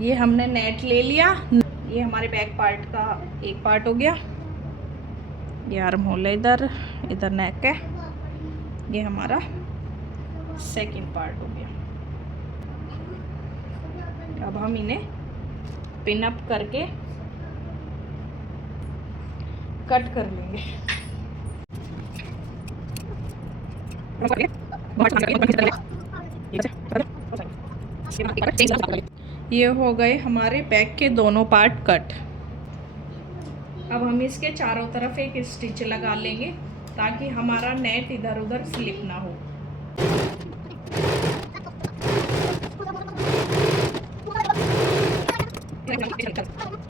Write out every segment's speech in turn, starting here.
ये हमने नेट ले लिया। ये हमारे बैक पार्ट का एक पार्ट हो गया। ये आर्म होल है, इधर इधर नेक है। ये हमारा सेकंड पार्ट हो गया। अब हम इन्हें पिन अप करके कट कर लेंगे। ये हो गए हमारे बैक के दोनों पार्ट कट। अब हम इसके चारों तरफ एक स्टिच लगा लेंगे ताकि हमारा नेट इधर उधर स्लिप ना हो।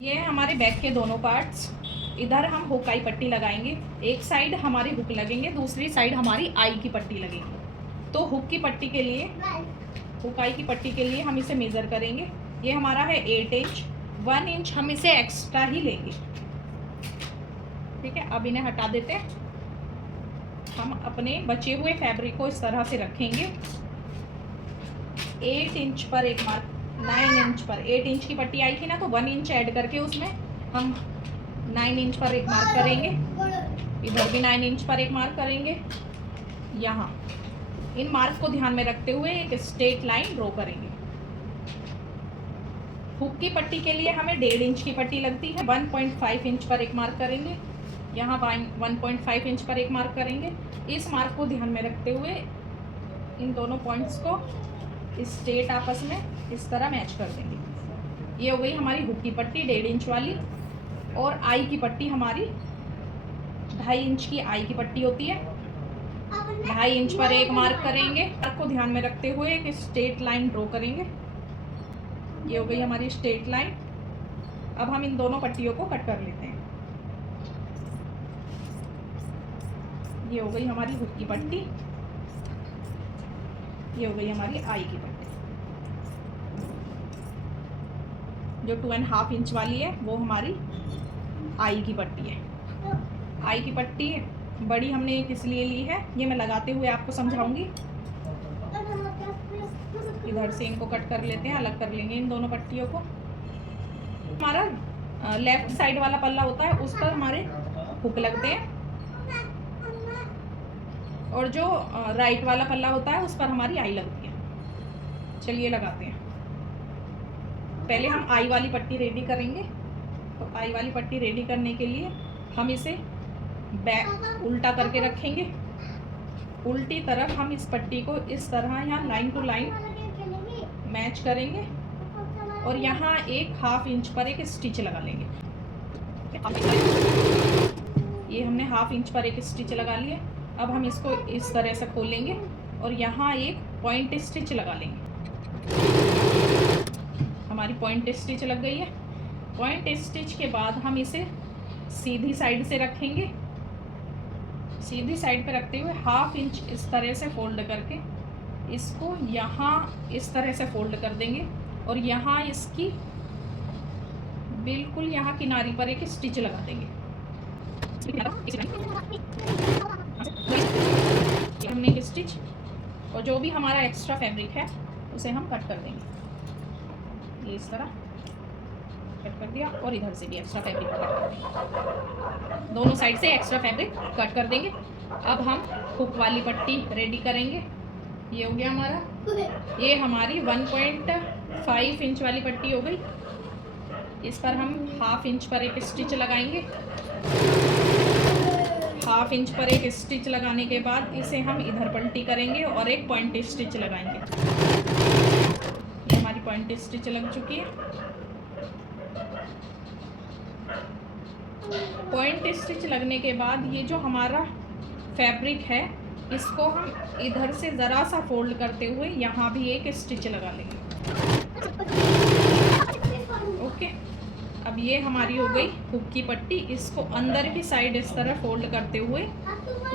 ये हमारे बैक के दोनों पार्ट्स। इधर हम हुकाई पट्टी लगाएंगे। एक साइड हमारी हुक लगेंगे, दूसरी साइड हमारी आई की पट्टी लगेगी। तो हुक की पट्टी के लिए, हुकाई की पट्टी के लिए हम इसे मेज़र करेंगे। ये हमारा है 8 इंच। 1 इंच हम इसे एक्स्ट्रा ही लेंगे। ठीक है, अब इन्हें हटा देते हैं। हम अपने बचे हुए फैब्रिक को इस तरह से रखेंगे। 8 इंच पर एक मार्क, 9 इंच पर 8 इंच की पट्टी आई थी ना, तो 1 इंच ऐड करके उसमें हम 9 इंच पर एक मार्क करेंगे। इधर भी 9 इंच पर एक मार्क करेंगे। यहाँ इन मार्क को ध्यान में रखते हुए एक स्ट्रेट लाइन ड्रॉ करेंगे। हुक की पट्टी के लिए हमें 1.5 इंच की पट्टी लगती है। 1.5 इंच पर एक मार्क करेंगे। यहाँ 1.5 इंच पर एक मार्क करेंगे। इस मार्क को ध्यान में रखते हुए इन दोनों पॉइंट्स को स्ट्रेट आपस में इस तरह मैच कर देंगे। ये हो गई हमारी हुक की पट्टी 1.5 इंच वाली। और आई की पट्टी हमारी 2.5 इंच की आई की पट्टी होती है। 2.5 इंच पर एक मार्क करेंगे। मार्क को ध्यान में रखते हुए एक स्ट्रेट लाइन ड्रॉ करेंगे। ये हो गई हमारी स्ट्रेट लाइन। अब हम इन दोनों पट्टियों को कट कर लेते हैं। ये हो गई हमारी हुक की पट्टी। ये हो गई हमारी आई की पट्टी। जो 2.5 इंच वाली है वो हमारी आई की पट्टी है। आई की पट्टी बड़ी हमने एक इसलिए ली है, ये मैं लगाते हुए आपको समझाऊंगी। इधर से इनको कट कर लेते हैं, अलग कर लेंगे इन दोनों पट्टियों को। हमारा लेफ्ट साइड वाला पल्ला होता है, उस पर हमारे हुक लगते हैं। और जो राइट वाला पल्ला होता है उस पर हमारी आई लगती है। चलिए लगाते हैं। पहले हम आई वाली पट्टी रेडी करेंगे। तो आई वाली पट्टी रेडी करने के लिए हम इसे बैक उल्टा करके रखेंगे। उल्टी तरफ हम इस पट्टी को इस तरह यहाँ लाइन टू लाइन मैच करेंगे और यहाँ एक 1/2 इंच पर एक स्टिच लगा लेंगे। ये हमने 1/2 इंच पर एक स्टिच लगा लिए। अब हम इसको इस तरह से खोलेंगे और यहाँ एक पॉइंट स्टिच लगा लेंगे। हमारी पॉइंट स्टिच लग गई है। पॉइंट स्टिच के बाद हम इसे सीधी साइड से रखेंगे। सीधी साइड पे रखते हुए 1/2 इंच इस तरह से फोल्ड करके इसको यहाँ इस तरह से फोल्ड कर देंगे और यहाँ इसकी बिल्कुल यहाँ किनारी पर एक स्टिच लगा देंगे। हमने एक स्टिच और जो भी हमारा एक्स्ट्रा फैब्रिक है उसे हम कट कर देंगे। ये इस तरह कट कर दिया और इधर से भी एक्स्ट्रा फैब्रिक कट कर देंगे। दोनों साइड से एक्स्ट्रा फैब्रिक कट कर देंगे। अब हम हुक वाली पट्टी रेडी करेंगे। ये हो गया हमारा, ये हमारी 1.5 इंच वाली पट्टी हो गई। इस पर हम 1/2 इंच पर एक स्टिच लगाएंगे। 1/2 इंच पर एक स्टिच लगाने के बाद इसे हम इधर पलटी करेंगे और एक पॉइंट स्टिच लगाएंगे। ये हमारी पॉइंट स्टिच लग चुकी है। पॉइंट स्टिच लगने के बाद ये जो हमारा फैब्रिक है इसको हम इधर से ज़रा सा फोल्ड करते हुए यहाँ भी एक स्टिच लगा लेंगे। ओके, अब ये हमारी हो गई हुक की पट्टी। इसको अंदर की साइड इस तरह फोल्ड करते हुए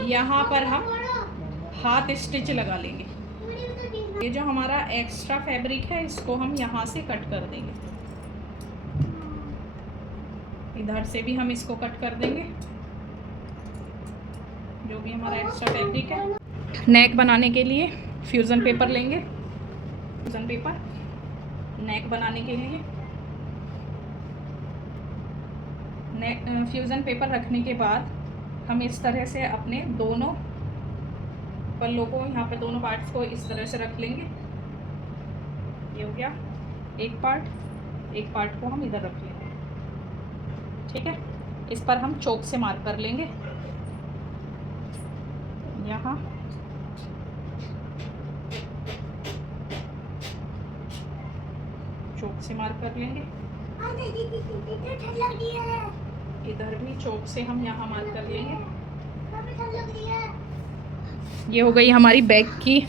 यहाँ पर हम हाथ स्टिच लगा लेंगे। ये जो हमारा एक्स्ट्रा फैब्रिक है इसको हम यहाँ से कट कर देंगे। इधर से भी हम इसको कट कर देंगे, जो भी हमारा एक्स्ट्रा फैब्रिक है। नेक बनाने के लिए फ्यूज़न पेपर लेंगे। फ्यूज़न पेपर नेक बनाने के लिए फ्यूज़न पेपर रखने के बाद हम इस तरह से अपने दोनों पल्लों को, यहाँ पे दोनों पार्ट्स को इस तरह से रख लेंगे। ये हो गया एक पार्ट को हम इधर रख लेंगे। ठीक है, इस पर हम चौक से मार्क कर लेंगे। यहाँ चौक से मार्क कर लेंगे। इधर भी चौक से हम यहाँ मार्क कर लेंगे। ये हो गई हमारी बैक की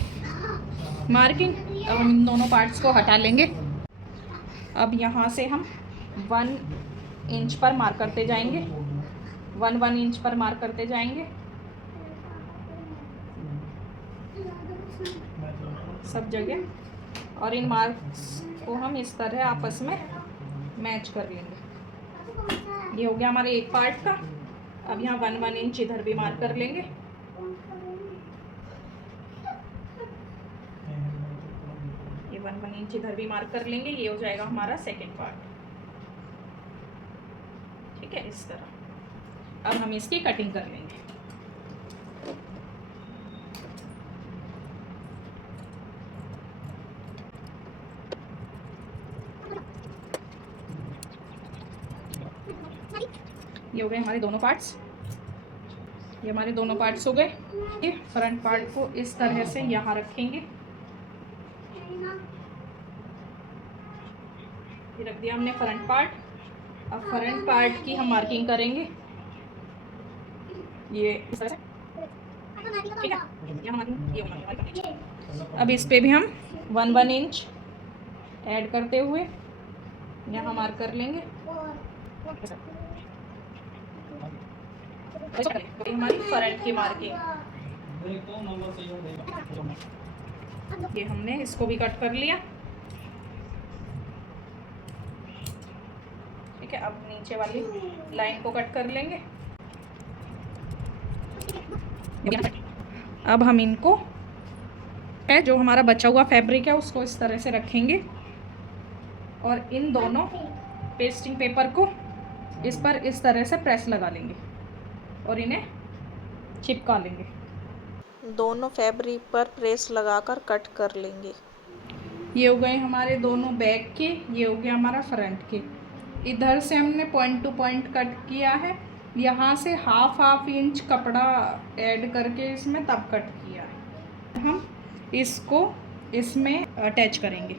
मार्किंग। अब हम इन दोनों पार्ट्स को हटा लेंगे। अब यहाँ से हम 1 इंच पर मार्क करते जाएंगे, 1 इंच पर मार्क करते जाएंगे सब जगह, और इन मार्क्स को हम इस तरह आपस में मैच कर लेंगे। ये हो गया हमारे एक पार्ट का। अब यहाँ 1 इंच इधर भी मार्क कर लेंगे। ये 1 इंच इधर भी मार्क कर लेंगे। ये हो जाएगा हमारा सेकेंड पार्ट। ठीक है, इस तरह। अब हम इसकी कटिंग कर लेंगे। ये हो गए हमारे दोनों पार्ट्स। ये हमारे दोनों पार्ट्स हो गए। ये फ्रंट पार्ट को इस तरह से यहाँ रखेंगे। ये रख दिया हमने फ्रंट पार्ट। अब फ्रंट पार्ट की हम मार्किंग करेंगे। ये इस तरह से, ठीक है। यहाँ अब इस पे भी हम 1 इंच ऐड करते हुए यहाँ मार्क कर लेंगे। हमारी फ्रंट की मार्किंग। ये हमने इसको भी कट कर लिया। ठीक है, अब नीचे वाली लाइन को कट कर लेंगे। अब हम इनको जो हमारा बचा हुआ फैब्रिक है उसको इस तरह से रखेंगे और इन दोनों पेस्टिंग पेपर को इस पर इस तरह से प्रेस लगा लेंगे और इन्हें चिपका लेंगे। दोनों फैब्रिक पर प्रेस लगाकर कट कर लेंगे। ये हो गए हमारे दोनों बैक के, ये हो गया हमारा फ्रंट के। इधर से हमने पॉइंट टू पॉइंट कट किया है, यहाँ से हाफ इंच कपड़ा ऐड करके इसमें तब कट किया है। हम इसको इसमें अटैच करेंगे।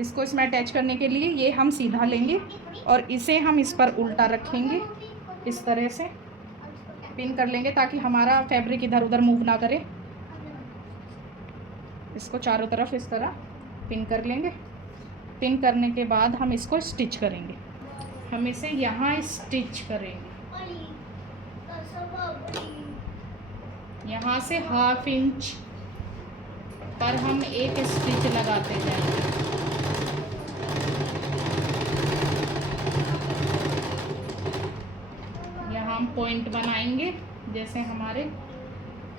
इसको इसमें अटैच करने के लिए ये हम सीधा लेंगे और इसे हम इस पर उल्टा रखेंगे। इस तरह से पिन कर लेंगे ताकि हमारा फैब्रिक इधर उधर मूव ना करे। इसको चारों तरफ इस तरह पिन कर लेंगे। पिन करने के बाद हम इसको स्टिच करेंगे। हम इसे यहाँ स्टिच करेंगे। यहाँ से हाफ इंच पर हम एक स्टिच लगाते जाएंगे। यहाँ हम पॉइंट बनाएंगे, जैसे हमारे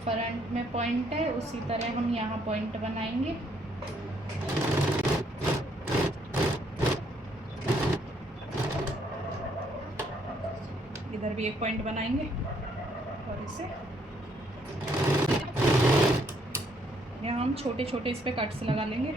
फ्रंट में पॉइंट है उसी तरह हम यहाँ पॉइंट बनाएंगे। इधर भी एक पॉइंट बनाएंगे और इसे यहाँ हम छोटे छोटे इस पे कट्स लगा लेंगे।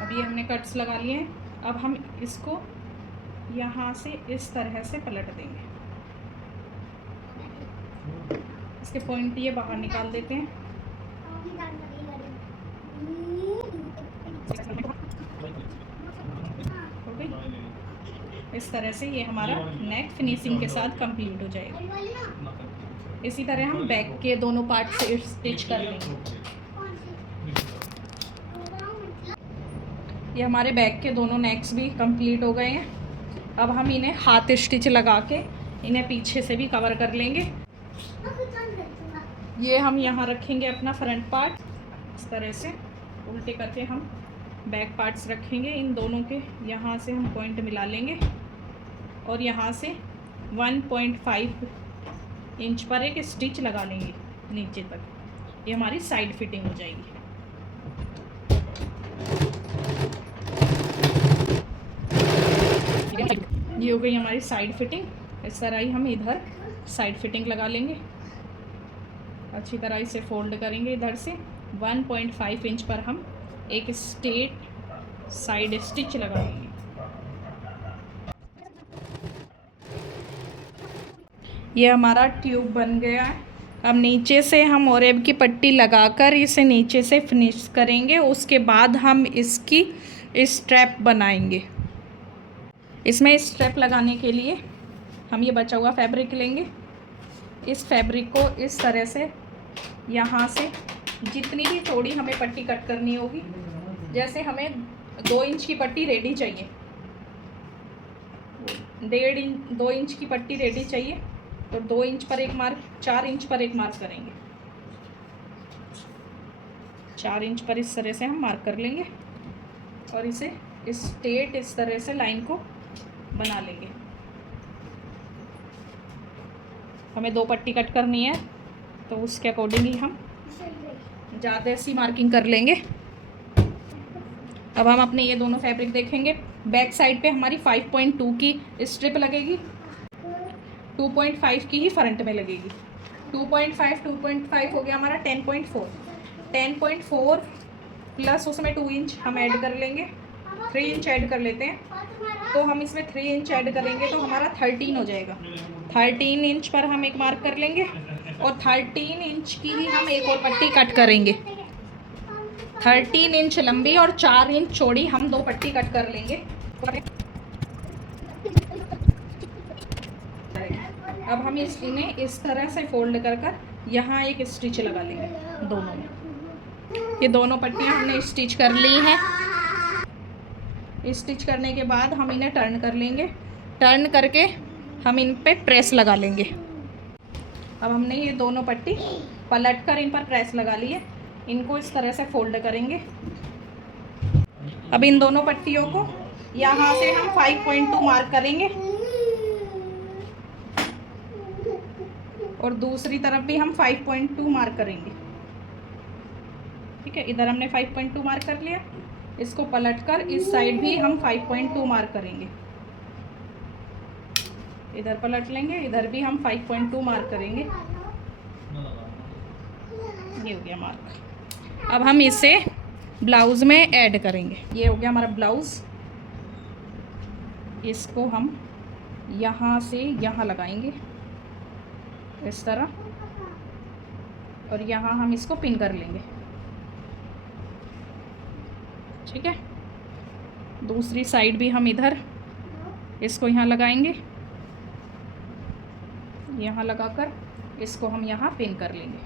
अब ये हमने कट्स लगा लिए हैं। अब हम इसको यहाँ से इस तरह से पलट देंगे। इसके पॉइंट ये बाहर निकाल देते हैं। इस तरह से ये हमारा नेक फिनिशिंग के साथ कंप्लीट हो जाएगा। इसी तरह हम बैक के दोनों पार्ट से स्टिच कर लेंगे। ये हमारे बैक के दोनों नेक्स भी कंप्लीट हो गए हैं। अब हम इन्हें हाथ स्टिच लगा के इन्हें पीछे से भी कवर कर लेंगे। ये हम यहाँ रखेंगे अपना फ्रंट पार्ट। इस तरह से उल्टे करके हम बैक पार्ट्स रखेंगे। इन दोनों के यहाँ से हम पॉइंट मिला लेंगे और यहाँ से 1.5 इंच पर एक स्टिच लगा लेंगे। नीचे तक। ये हमारी साइड फिटिंग हो जाएगी। ये हो गई हमारी साइड फिटिंग। इस तरह ही हम इधर साइड फिटिंग लगा लेंगे। अच्छी तरह इसे फोल्ड करेंगे। इधर से 1.5 इंच पर हम एक स्ट्रेट साइड स्टिच लगाएंगे। ये हमारा ट्यूब बन गया है। अब नीचे से हम ओरेब की पट्टी लगाकर इसे नीचे से फिनिश करेंगे। उसके बाद हम इसकी स्ट्रैप बनाएंगे। इसमें स्ट्रैप लगाने के लिए हम ये बचा हुआ फैब्रिक लेंगे। इस फैब्रिक को इस तरह से यहाँ से जितनी भी चौड़ी हमें पट्टी कट करनी होगी, जैसे हमें 2 इंच की पट्टी रेडी चाहिए, 2 इंच की पट्टी रेडी चाहिए, तो 2 इंच पर एक मार्क, 4 इंच पर एक मार्क करेंगे। 4 इंच पर इस तरह से हम मार्क कर लेंगे और इसे स्ट्रेट इस तरह से लाइन को बना लेंगे। हमें 2 पट्टी कट करनी है, तो उसके अकॉर्डिंग ही हम ज़्यादा सी मार्किंग कर लेंगे। अब हम अपने ये दोनों फैब्रिक देखेंगे। बैक साइड पे हमारी 5.2 की स्ट्रिप लगेगी, 2.5 की ही फ्रंट में लगेगी। 2.5 हो गया हमारा 10.4। 10.4 प्लस उसमें 2 इंच हम ऐड कर लेंगे, 3 इंच ऐड कर लेते हैं। तो हम इसमें 3 इंच ऐड करेंगे तो हमारा 13 हो जाएगा। 13 इंच पर हम एक मार्क कर लेंगे और 13 इंच की ही हम एक और पट्टी कट करेंगे। 13 इंच लंबी और 4 इंच चौड़ी हम 2 पट्टी कट कर लेंगे। अब हम इन्हें इस तरह से फोल्ड कर यहाँ एक स्टिच लगा लेंगे दोनों में। ये दोनों पट्टियाँ हमने स्टिच कर ली हैं। स्टिच करने के बाद हम इन्हें टर्न कर लेंगे। टर्न करके हम इन पे प्रेस लगा लेंगे। अब हमने ये दोनों पट्टी पलट कर इन पर प्रेस लगा ली है। इनको इस तरह से फोल्ड करेंगे। अब इन दोनों पट्टियों को यहाँ से हम 5.2 मार्क करेंगे और दूसरी तरफ भी हम 5.2 मार्क करेंगे। ठीक है, इधर हमने 5.2 मार्क कर लिया। इसको पलटकर इस साइड भी हम 5.2 मार्क करेंगे। इधर पलट लेंगे, इधर भी हम 5.2 मार्क करेंगे। ये हो गया मार्क। अब हम इसे ब्लाउज़ में ऐड करेंगे। ये हो गया हमारा ब्लाउज़। इसको हम यहाँ से यहाँ लगाएंगे इस तरह, और यहाँ हम इसको पिन कर लेंगे। ठीक है, दूसरी साइड भी हम इधर इसको यहाँ लगाएंगे। यहाँ लगाकर इसको हम यहाँ पिन कर लेंगे।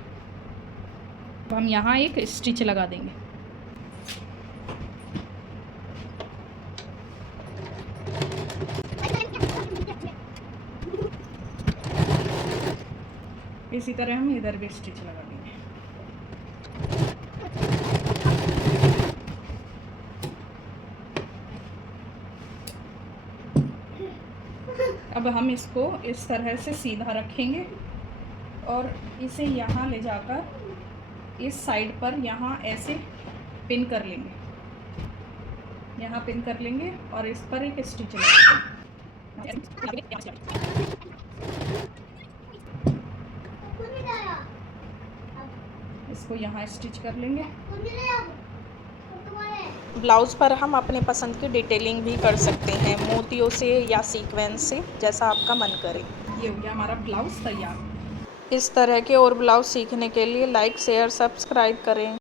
तो हम यहाँ एक स्टिच लगा देंगे। इसी तरह हम इधर भी स्टिच लगा देंगे। अब हम इसको इस तरह से सीधा रखेंगे और इसे यहाँ ले जाकर इस साइड पर यहाँ ऐसे पिन कर लेंगे। यहाँ पिन कर लेंगे और इस पर एक स्टिच लगाएंगे। इसको यहाँ स्टिच कर लेंगे। ब्लाउज़ पर हम अपने पसंद की डिटेलिंग भी कर सकते हैं, मोतियों से या सीक्वेंस से, जैसा आपका मन करे। ये हो गया हमारा ब्लाउज़ तैयार। इस तरह के और ब्लाउज़ सीखने के लिए लाइक, शेयर, सब्सक्राइब करें।